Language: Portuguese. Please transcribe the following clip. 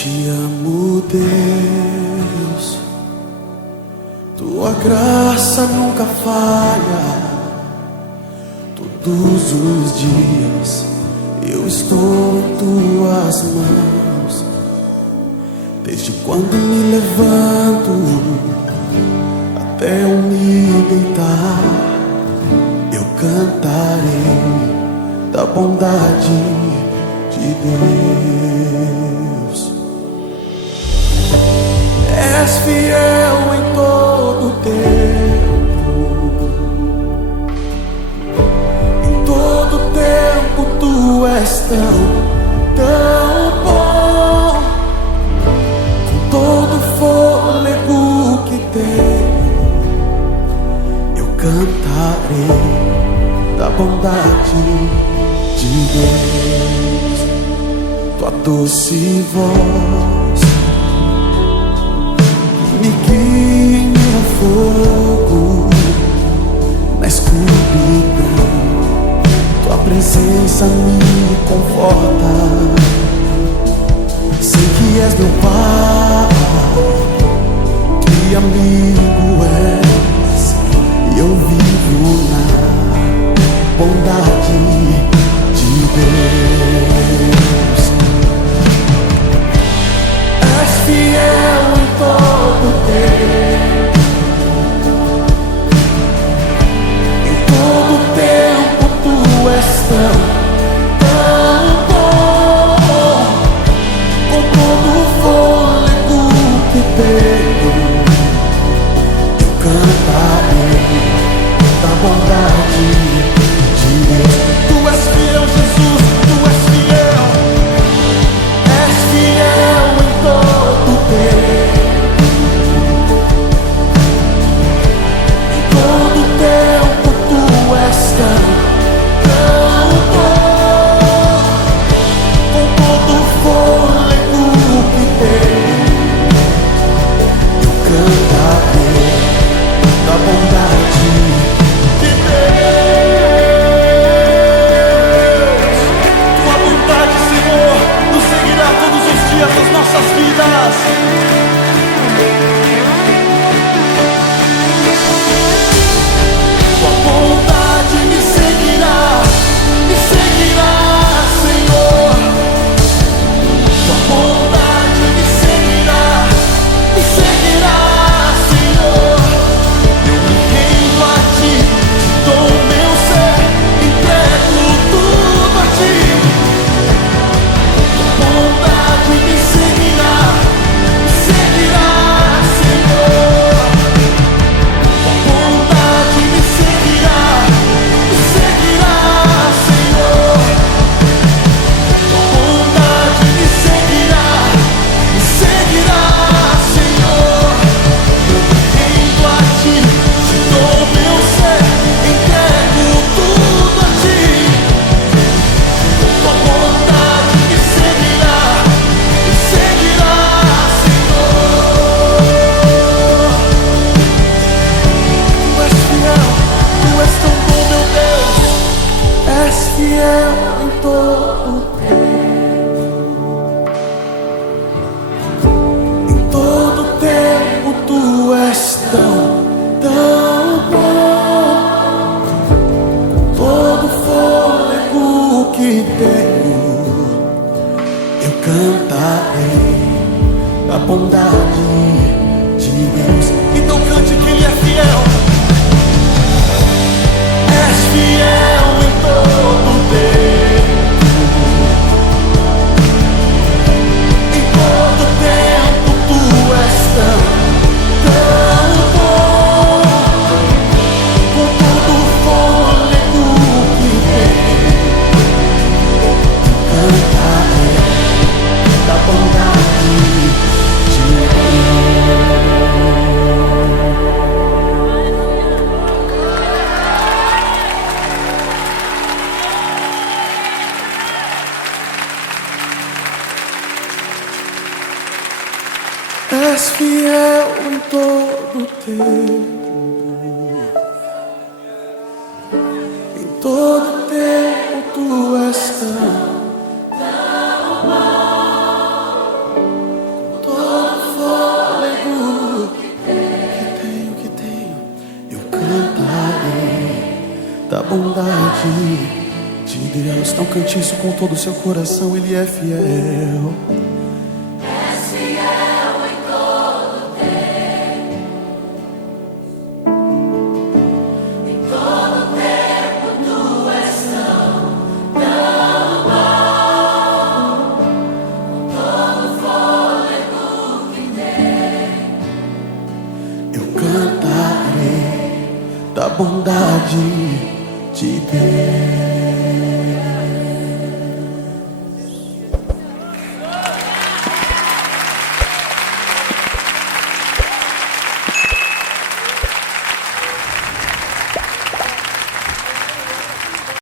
Te amo, Deus, tua graça nunca falha. Todos os dias eu estou em tuas mãos. Desde quando me levanto até eu me deitar, eu cantarei da bondade de Deus. És fiel em todo tempo, em todo tempo tu és tão bom. Com todo fôlego que tenho, eu cantarei da bondade de Deus. Tua doce voz me guia no fogo, na escuridão. Tua presença me conforta. Sei que és meu Pai, que amigo és, e eu vivo na bondade de Deus. És fiel em todo tempo, em todo tempo tu és tão bom. Com todo o fôlego que tenho, eu cantarei da bondade de Deus. Tu és fiel, Jesus, tu és fiel. És fiel em todo tempo, em todo tempo tu és tão bom. Com todo o fôlego que tenho, eu cantarei da bondade de Deus. Tua bondade, Senhor, nos seguirá todos os dias das nossas vidas. Tua bondade me seguirá, Senhor. Tua bondade me seguirá, Senhor. Eu me rendo a ti, te dou o meu ser, entrego tudo a ti. Tua bondade me seguirá, Senhor. Tua bondade me seguirá, Senhor. Tua bondade me seguirá, Senhor. Eu me rendo a ti, te dou o meu ser, entrego tudo a ti. Tua bondade me seguirá, Senhor. Tu és fiel, tu és tão bom, meu Deus. És fiel em todo tempo, em todo tempo tu és tão bom. Todo fôlego que tenho, eu cantarei a bondade de Deus. Então cante que Ele é fiel. És fiel em todo tempo, em todo tempo tu és tão bom. Com todo o fôlego que tenho, cantarei da bondade de Deus. És fiel em todo tempo, em todo tempo tu és tão Deus. Então cante isso com todo o seu coração. Ele é fiel. És fiel em todo tempo. Em todo tempo tu és tão bom. Com todo fôlego que tem, Eu cantarei da bondade de Deus.